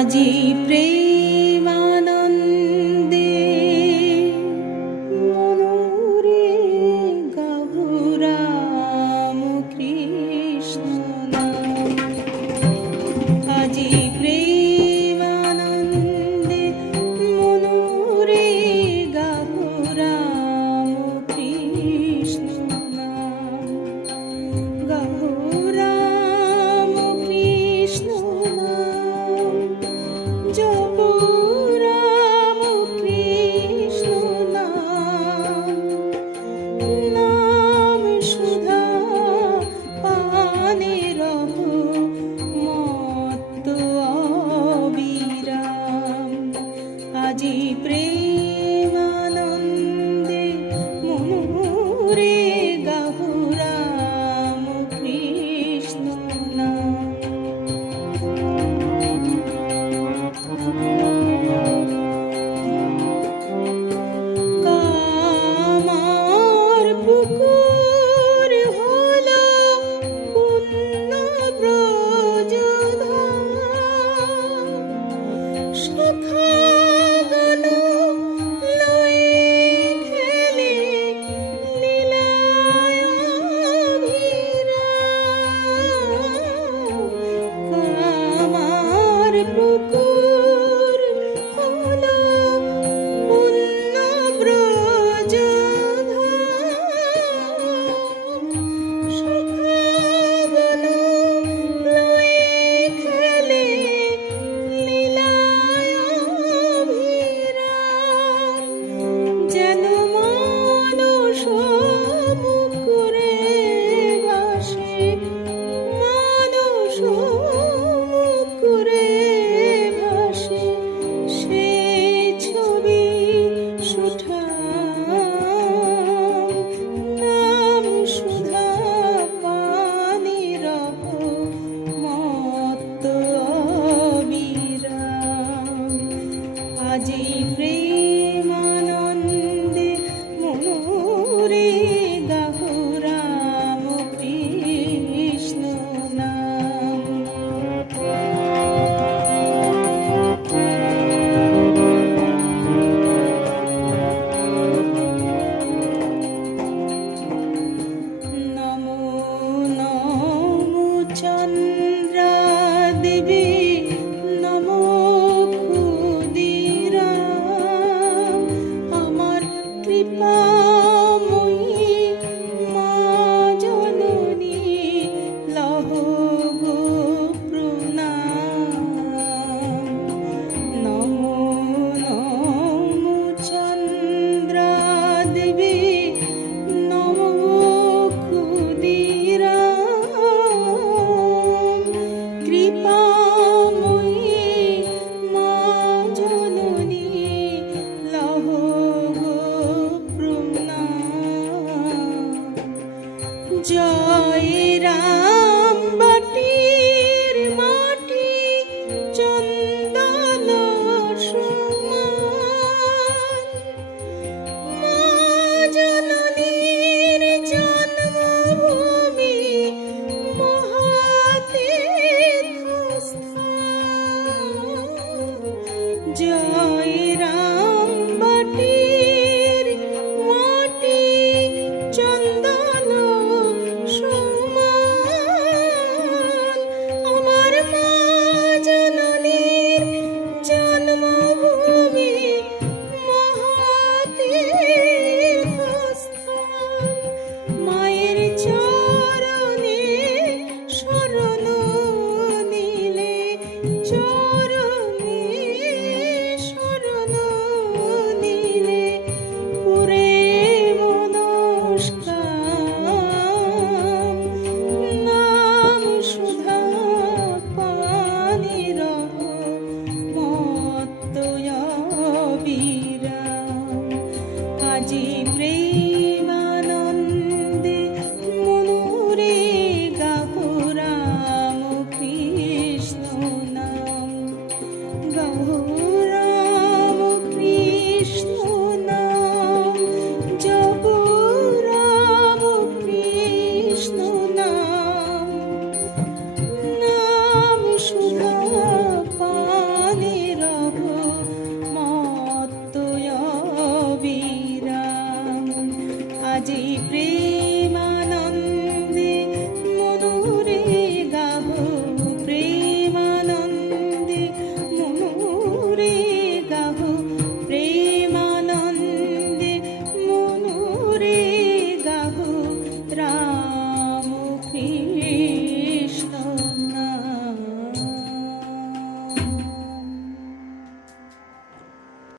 আজি প্রেমানন্দে মনোরে গাহু রাম কৃষ্ণ নাম। আজি প্রেমানন্দে মনোরে গাহু রাম কৃষ্ণ নাম। গাহু রাম কৃষ্ণ নাম, জপ রাম কৃষ্ণ নাম। নাম সুধা পানে রহো মত্ত অবিরাম। আজি প্রেমানন্দে মনোরে গাহু রাম কৃষ্ণ নাম। কামার পুকুর হলো পুণ্য ব্রজধাম। সখাগণ লয়ে খেলে লীলায় অবিরাম। কামার পুকুর হলো পুণ্য ব্রজধাম। সখাগণ লয়ে খেলে লীলায় অবিরাম। যেন মানস মুকুরে ভাসে, মানস মুকুরে ভাসে সেই ছবি সুঠাম। নাম সুধা পানি রহো মত্ত অবিরাম। আজি প্রেমানন্দে মনোরে গাহু রাম কৃষ্ণ নাম। নমো নমো চন্দ্রা দেবী, নমো ক্ষুদিরাম। আমার কৃপাময়ী মা জননী, লহ গো প্রণাম। নমো নমো চন্দ্রা দেবী, নমো ক্ষুদিরাম। কৃপাময়ী মা জননী, লহ গো প্রণাম। জয় রাম বাটির মাটি চন্দন সমান। মা জননীর জন্মভূমি মহাতীর্থস্থান। জয় রাম বাটির মাটি চন্দন সমান। আমার মা জননীর জন্মভূমি মহাতীর্থস্থান। মায়ের চরণে শরণ নিলে, চরণে শরণ নিলে পুরে মনস্কাম। নাম সুধা পানি রহো মত্ত অবিরাম। আজি প্রেমানন্দে মনোরে গাহু রাম কৃষ্ণ নাম। আজি প্রেম